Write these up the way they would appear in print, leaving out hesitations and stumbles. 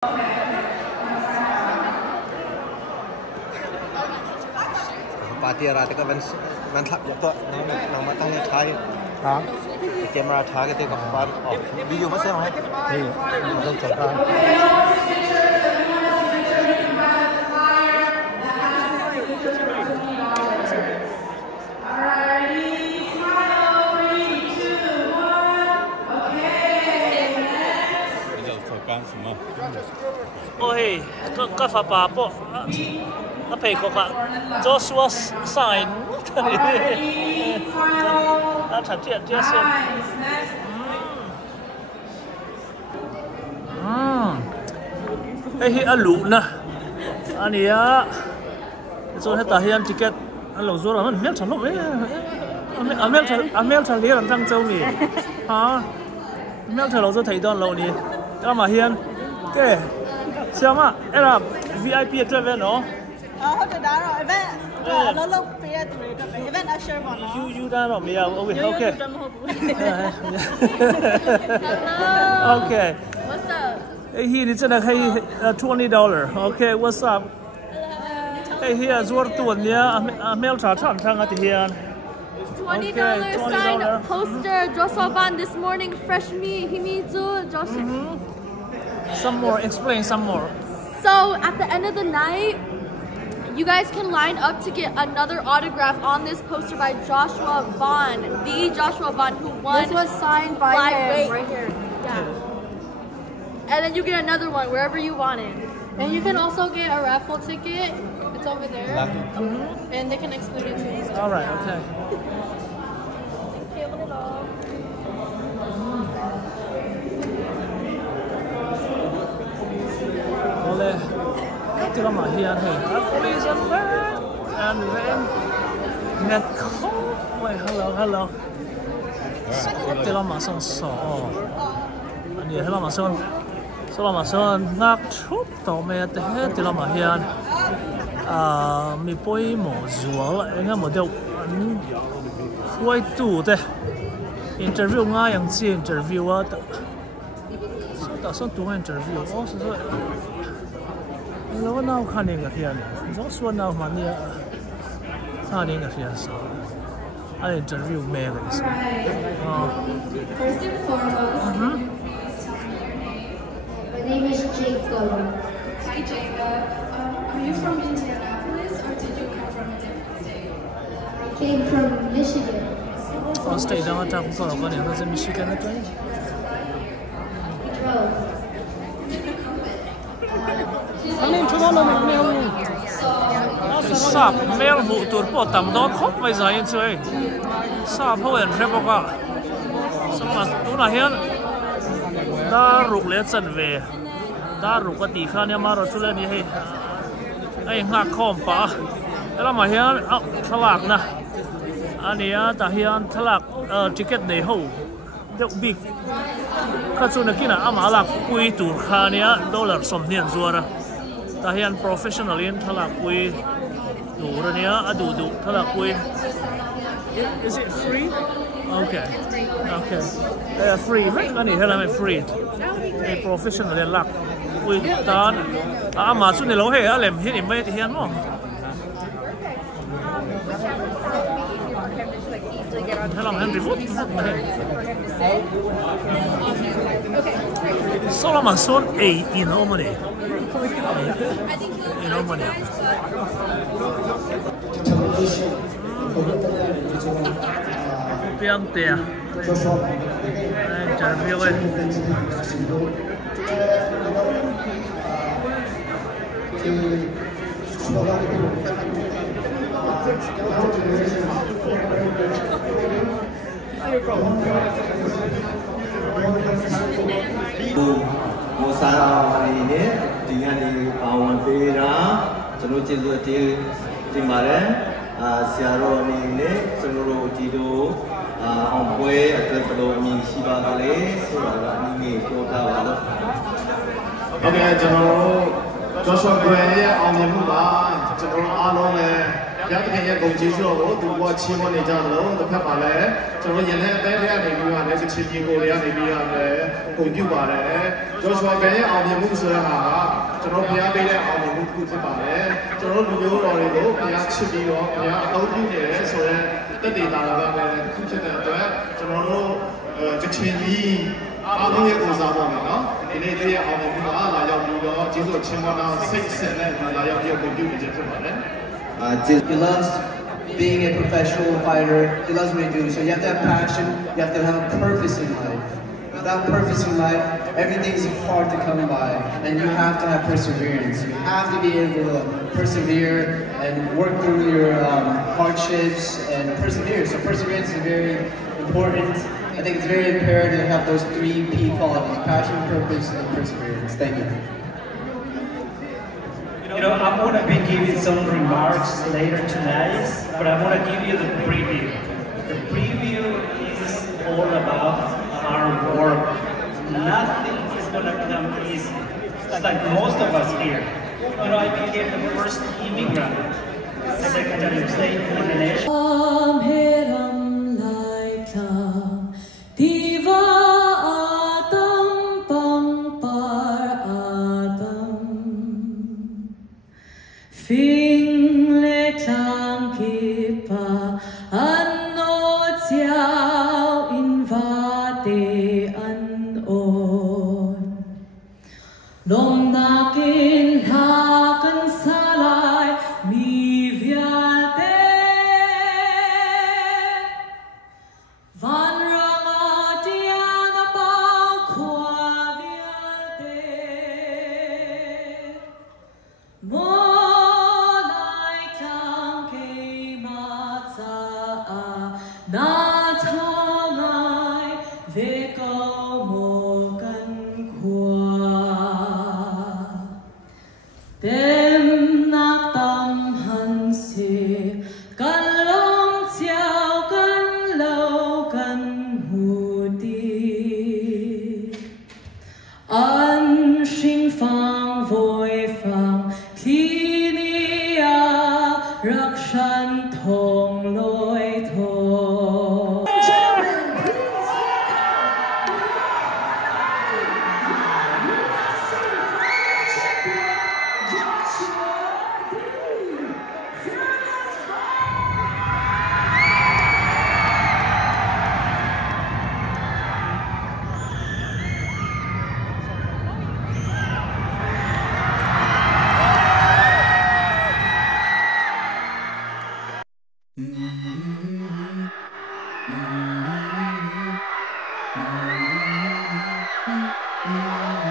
Party rata ka ban thap to nang ma tang thai ha camera tha ke te ka par video ma se hai ei ma chal ka ôi có pha bà bộ nó phải có cả Joshua sign nó thật chuyện chưa xem hey hi alu na anh á rồi hết ta hiện ticket anh lâu rồi mà miếng chả lắm ấy miếng chả liền Trang Châu nè hả miếng chả lâu rồi thấy đòn lâu nè đó mà hiện cái xem á em là VIP travel nó không được đó rồi event lâu lâu event usher bọn nó you đã rồi bây giờ okay okay what's up hey he it's in a $20 okay what's up hey here zuar tuan ya mail cha chan thang at hian $20 signed poster Joshua Van this morning fresh me Himizu Joshua. Some more, explain some more. So at the end of the night, you guys can line up to get another autograph on this poster by Joshua Vaughn, the Joshua Vaughn who won. This was signed by him right here. Yeah. And then you get another one wherever you want it. And you can also get a raffle ticket. It's over there. And they can exclude it too. All right, okay. Thì là mà hiện thì police and then net wait hello thì là mà son anh ấy là mà son ngạc chụp tàu mẹ thế thì là mà hiện mi bôi mồ rùa lại nghe một điều quay tủ thế interview ngay yang chi interview á ta son tủ interview ó rồi lâu nào khăn đến cái hiện rõ xuân nào mà nia khăn đến cái hiện sao anh interview mẹ cái gì First and foremost, my name is Jacob. Hi Jacob. Are you from Indianapolis or did you come from a different state? I came from Michigan. state đó ta cũng có cái này nó sẽ Michigan đấy We drove. sạp mail vụ tuột bỏ tầm đó khóc bây giờ anh chơi sạp hơi ăn phép bọc xong mà tú là hiện đã rục lẽ chân về đã rục cái tỷ khăn nhà mà rồi chú lên như thế anh ngạc khom pa thế là mà hiện thắc lạc nè anh ấy ta hiện thắc lạc ticket này hậu đều big các chú này kia là ama lạc quy tủ khăn nhà dollar sum tiền rồi ra ta hiện professional in thắc lạc quy đủ rồi nhá đủ thắc lạc quy is it free okay okay free right anh ấy là free a professional in lạc quy ta mà chú này lâu hết làm hết điểm mấy thì hiện không hello Henry Foot Solomon son 8 in Omani in Omani Piang tia interview một sao này nhé, tiếng Anh thì bảo anh về ra, cho nó chơi rồi thì mà đấy, Sierra này nhé, cho nó rồi thì đồ, ông quê ở trên đồ mình xí ba cái đấy, rồi là mình nghề cho tao đó. Ok, cho nó Joshua quê ông em cũng bảo, cho nó alo này, ဘုရားသခင်ရဲ့ဂုဏ်ကျေးဇူးတော်ကိုသူကချီးမွမ်းနေကြတယ်လို့တစ်ဖက်မှာလည်းကျွန်တော်ရန်တဲ့အသေးလေးကနေပြီးတော့လည်းကချင်ပြည်ကိုတွေကနေပြီးတော့လည်းဂုဏ်ပြုပါတယ်ဂျော့ရှ်ဝါကန်ရဲ့အောင်မြင်မှုဆိုတဲ့ဟာကကျွန်တော်ဘုရားပေးတဲ့အောင်မြင်မှုတစ်ခုဖြစ်ပါတယ်ကျွန်တော်လူမျိုးတော်တွေကိုဘုရားချစ်ပြီးတော့ဘုရားအသုံးပြုနေတယ်ဆိုတဲ့တက်တည်တာလည်းပဲတစ်ခုဖြစ်တဲ့အတွက်ကျွန်တော်တို့ကချင်ပြည်အားလုံးရဲ့ကိုစားပါမယ်နော်ဒီနေ့တည်းရဲ့အောင်မြင်မှုကလာရောက်ပြီးတော့ကျေးဇူးချင်းမနာစိတ်ဆက်နဲ့လာရောက်ပြီးဂုဏ်ပြုနေခြင်းဖြစ်ပါတယ်He loves being a professional fighter. He loves what he does. So you have to have passion. You have to have a purpose in life. Without purpose in life, everything's hard to come by, and you have to have perseverance. You have to be able to persevere and work through your hardships and persevere. So perseverance is very important. I think it's very imperative to have those 3 P qualities: passion, purpose, and perseverance. Thank you. You know, I'm going to be giving some remarks later tonight, but I want to give you the preview. The preview is all about hard work. Nothing is going to come easy. It's like most of us here. You know, I became the first immigrant, Secretary of State in the nation. Phing le klang kipa anno chiao invade an on lom nakin hakan salai mi viate van ranga tiana pau khwa viate mo na thangai ve ko mo kan khwa dem nak tam han se kan long chiao kan lo kan hu ti an sing fang voi fang klinia rakshan thong loi thong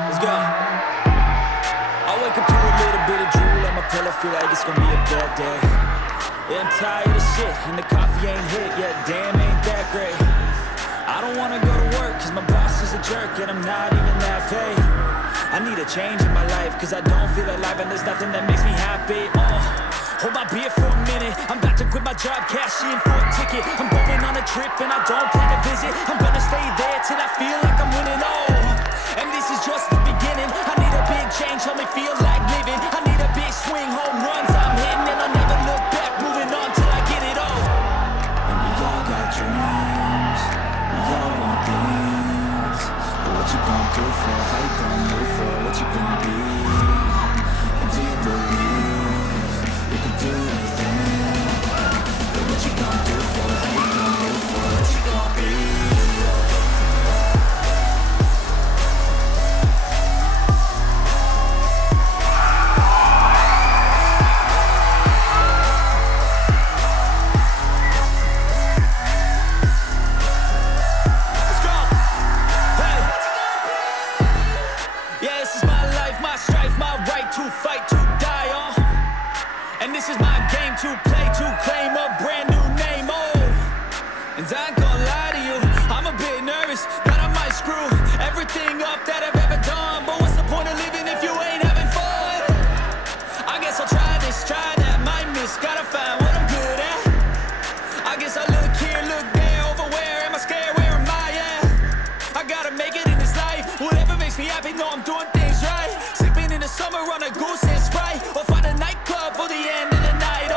Let's go. I wake up to a little bit of drool on my pillow, feel like it's gonna be a bad day. Yeah, I'm tired of shit, and the coffee ain't hit yet, damn, ain't that great. I don't wanna go to work, cause my boss is a jerk, and I'm not even that paid. I need a change in my life, cause I don't feel alive, and there's nothing that makes me happy. Hold my beer for a minute, I'm about to quit my job, cash in for a ticket. I'm going on a trip, and I don't plan to visit. I'm gonna stay there till I feel like I'm winning, and this is just the beginning. I need a big change, help me feel like living. I need a big swing, home runs I'm hitting, and I'll never look back, moving on till I get it all. And we all got dreams, we all want things, but what you gonna do for, how you gonna move for, what you gonna be, and do you believe you can do anything, but what you gonna do for, how you gonna move for, what you gonna be. To fight, to die on, and this is my game to play, to claim a brand new name, and I ain't gonna lie to you, I'm a bit nervous that I might screw everything up that I've ever done, but what's the point of living if you ain't having fun? I guess I'll try this, try that, might miss, gotta find what I'm good at. I guess I look here, look there, over where am I scared, where am I at? I gotta make it in this life, whatever makes me happy, know I'm doing things right. Summer on a goose and Sprite, or find a nightclub for the end of the night,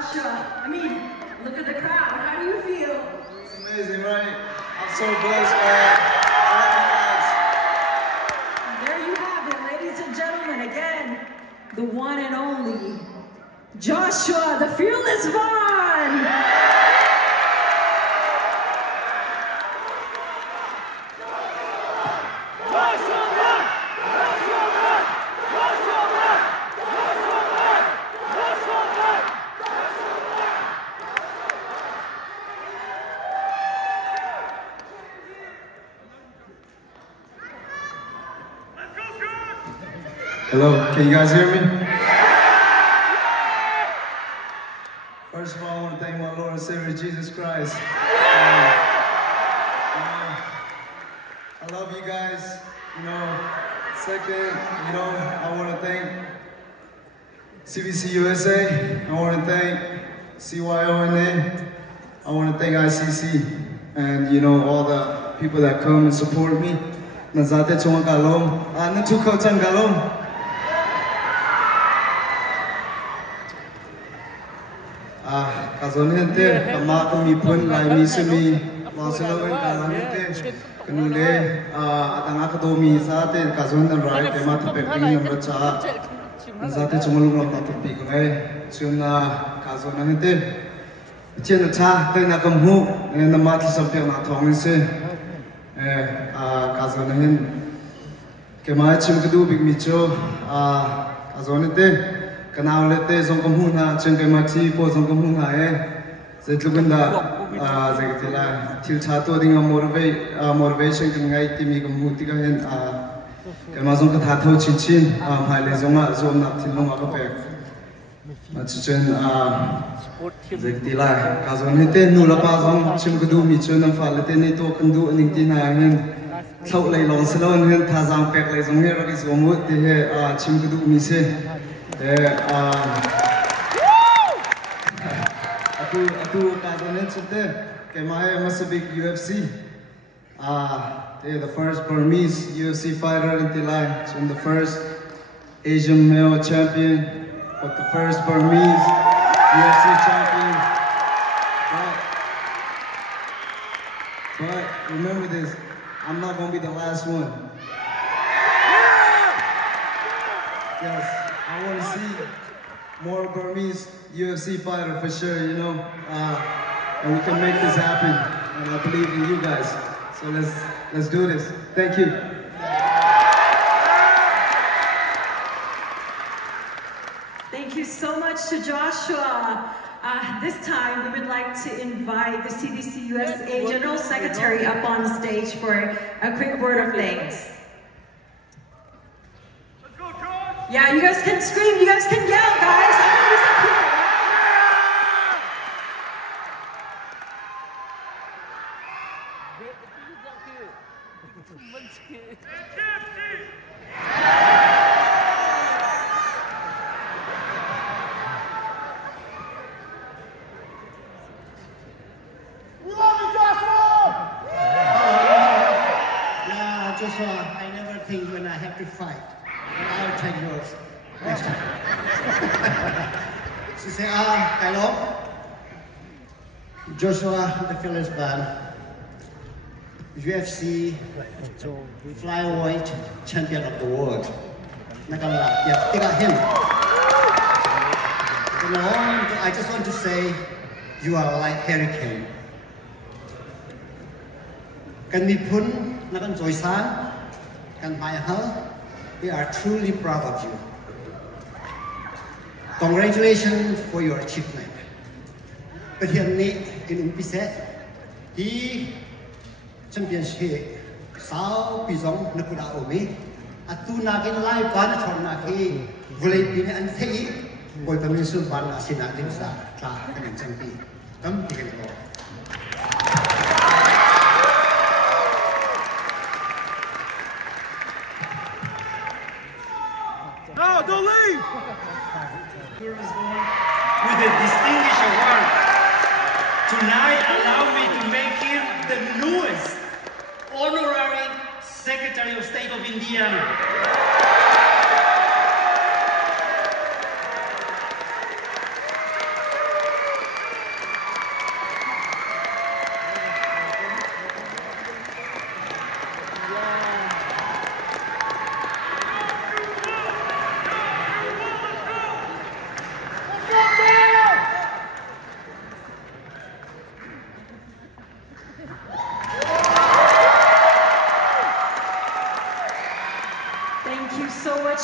Joshua. I mean, look at the crowd. How do you feel? It's amazing, right? I'm so blessed, man. There you have it, ladies and gentlemen. Again, the one and only Joshua, the fearless Vaughn. Hello, can you guys hear me? First of all, I want to thank my Lord and Savior Jesus Christ. I love you guys. Second, I want to thank CBC USA. I want to thank CYONA. I want to thank ICC and all the people that come and support me. Nazate chunga kalom, natuko chan kalom. Kazonente, kamaka mi pun lai mi sumi, masulawen kalonente, kanule atanga kadomi sate kazondan rai tema tapeping namracha, nazate chumulum lam tapeping ngai, chuna kazonente, chena cha te nakamhu, namat sampya na thongse, kazonhen, kemai chimkadu big micho, kazonente. Kanawlete zongkamu na chengkemati po zongkamu na zetluganda zegetila til chato dinga motivation kangai timi kamuti ka hen kemazong kathatho chinchin phale zonga zomna thilong akape machichen zegetila kazon hete nulapa zong chimgudu michon falete ne to kandu ningti na hen thau lai long salon hen thazang pek lai zong he ri zomu te he chimgudu mi se Aku kazanen chute kemai masabik UFC. The first Burmese UFC fighter in Tilai, and the first Asian male champion, but the first Burmese UFC champion. But remember this, I'm not gonna be the last one. Yes. I want to see more Burmese UFC fighter for sure, and we can make this happen. And I believe in you guys. So let's do this. Thank you. Thank you so much to Joshua. This time, we would like to invite the CBC USA General Secretary up on the stage for a quick word of thanks. Yeah, you guys can scream, you guys can yell, guys. I want to see people. Yeah, Joshua, I never think when I have to fight. I'll take yours next time. She said, hello, Joshua, the fearless band, UFC flyweight champion of the world. I just want to say, you are like hurricane. Can we put nakan joysan, can my heart? We are truly proud of you. Congratulations for your achievement. But here in Umpiset, he championship sao pisong nakuda omi atu nagin lai ban thon na ki gulai pin an thei boy permission ban asina din sa kla kan champi kam tigan ko. No, don't leave! With a distinguished award. Tonight, allow me to make him the newest honorary Secretary of State of Indiana.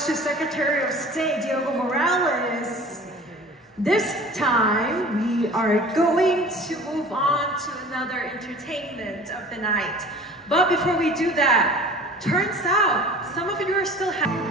to Secretary of State Diego Morales. This time, we are going to move on to another entertainment of the night. But before we do that, turns out some of you are still happy.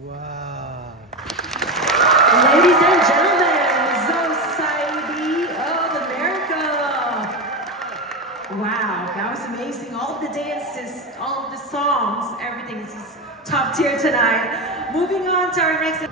Wow. Ladies and gentlemen, Society of America. Wow, that was amazing. All of the dances, all of the songs, everything is just top tier tonight. Moving on to our next.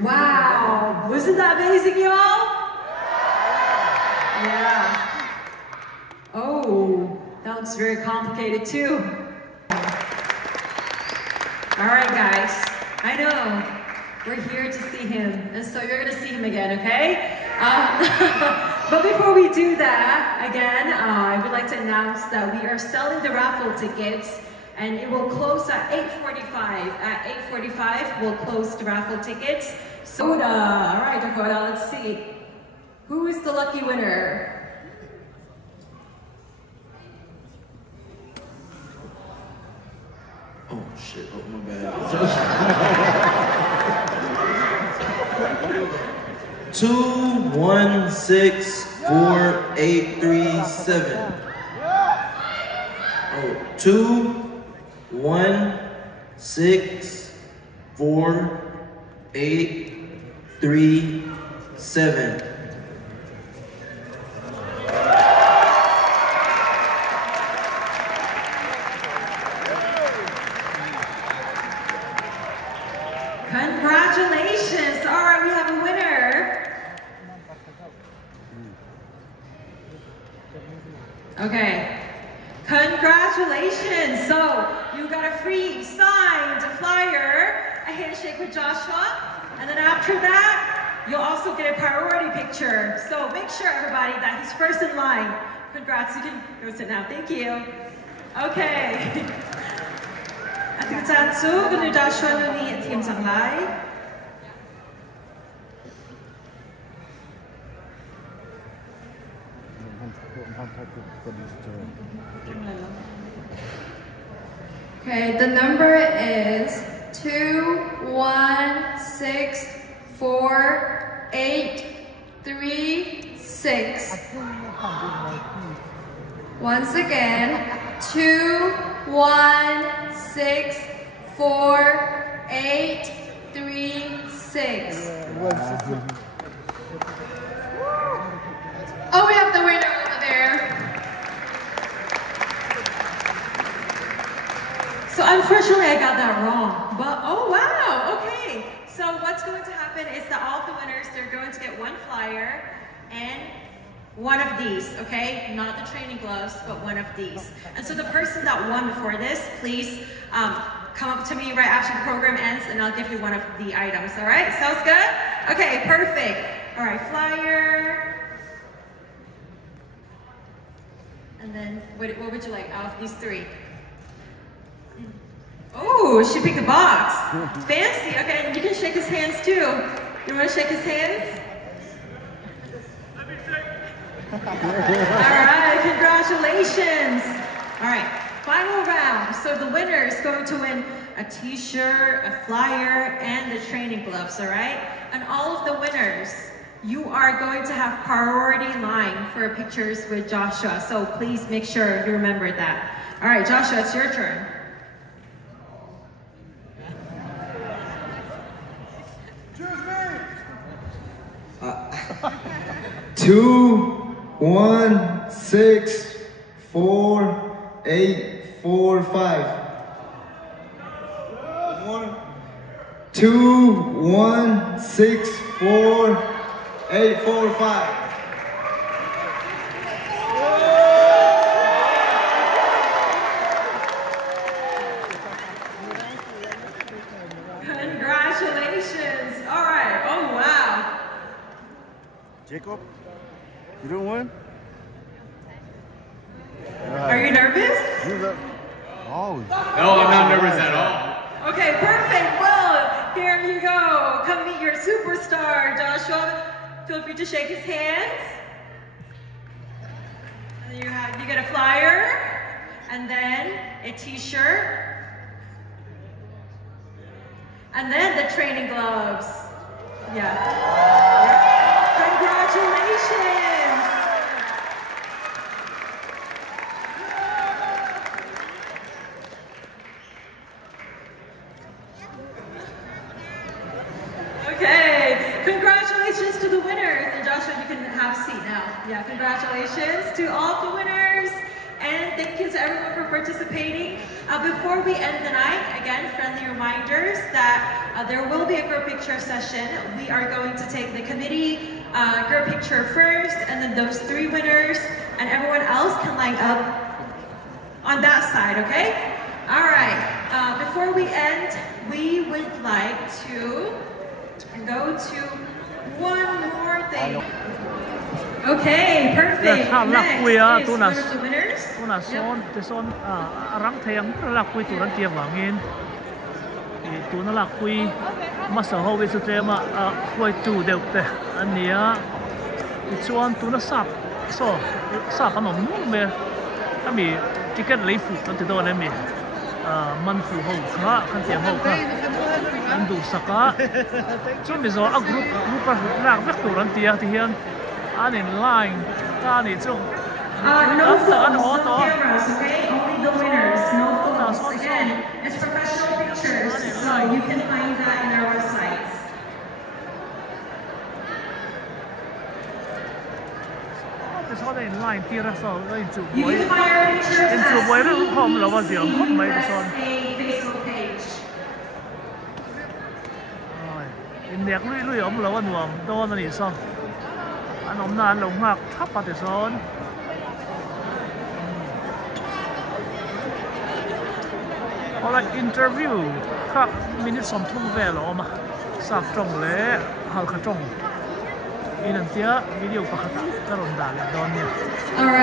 Wow, wasn't that amazing, y'all? Yeah. Oh, that looks very complicated too. All right, guys, I know we're here to see him, and so you're gonna see him again, okay? But before we do that, again, I would like to announce that we are selling the raffle tickets, and it will close at 8:45. At 8:45, we'll close the raffle tickets. So, all right, Dakota, let's see. Who is the lucky winner? Oh shit, oh my bad. 2164837. Oh, 2164837. Congratulations! All right, we have a winner. Okay, congratulations! So you got a free signed flyer, a handshake with Joshua, and then after that, you'll also get a priority picture. So make sure, everybody, that he's first in line. Congrats, you can go sit now. Thank you. Okay. At the Tansu, good Joshua Luni at Team Sanglai. Okay, the number is 2164836. Once again, 2164836. Oh, we have the winner over there. So unfortunately, I got that wrong, but oh wow, okay. So what's going to happen is that all of the winners, they're going to get one flyer and one of these, okay? Not the training gloves, but one of these. And so the person that won before this, please come up to me right after the program ends and I'll give you one of the items, all right? Sounds good? Okay, perfect. All right, flyer. And then what would you like out of these three? Oh, she picked a box. Fancy. Okay, you can shake his hands too. You want to shake his hands? All right, congratulations. All right, final round. So the winner is going to win a t-shirt, a flyer, and the training gloves, all right? And all of the winners, you are going to have priority line for pictures with Joshua. So please make sure you remember that. All right, Joshua, it's your turn. Two, 1, 6, 4, 8, 4, 5. 2, 1, 6, 4, 8, 4, 5. Congratulations. All right. Oh, wow. Jacob, you don't win? Are you nervous? Oh. No, I'm not nervous at all. Okay, perfect. Well, here you go. Come meet your superstar, Joshua. Feel free to shake his hands. And you get a flyer, and then a t-shirt, and then the training gloves. Yeah. Congratulations. Okay, congratulations to the winners. And Joshua, you can have a seat now. Yeah, congratulations to all the winners. And thank you to everyone for participating. Before we end the night, again, friendly reminders that there will be a group picture session. We are going to take the committee group picture first, and then those 3 winners, and everyone else can line up on that side, okay? All right, before we end, we would like to go to one more thing. Okay, perfect. Next is one of the winners. Răng thèm lạc quy tụi nó tiêm vàng tụi nó lạc quy mà sở hữu với sự trẻ mà quay chủ đều tệ anh nhớ chuan tụi nó sạp cái nón mè cái mì ticket lấy phụ nó từ đâu này mì man phụ hậu khá khăn tiêm hậu khá anh đủ sạc á chuan bây giờ group lạc vết tụi nó tiêm thì hiện anh in line ta này chung no phones, no cameras, okay? Only the winners, no phones. Again, it's professional pictures, so you can find that in our websites. You can find our pictures at CWSA Facebook page. Alright, interview ครับมินิสมทุ่งแวลมาสับตรงเละหัลขจงอินันเตียวิดีโอประคัตกระดอนดาลดอนเนี่ย Alright.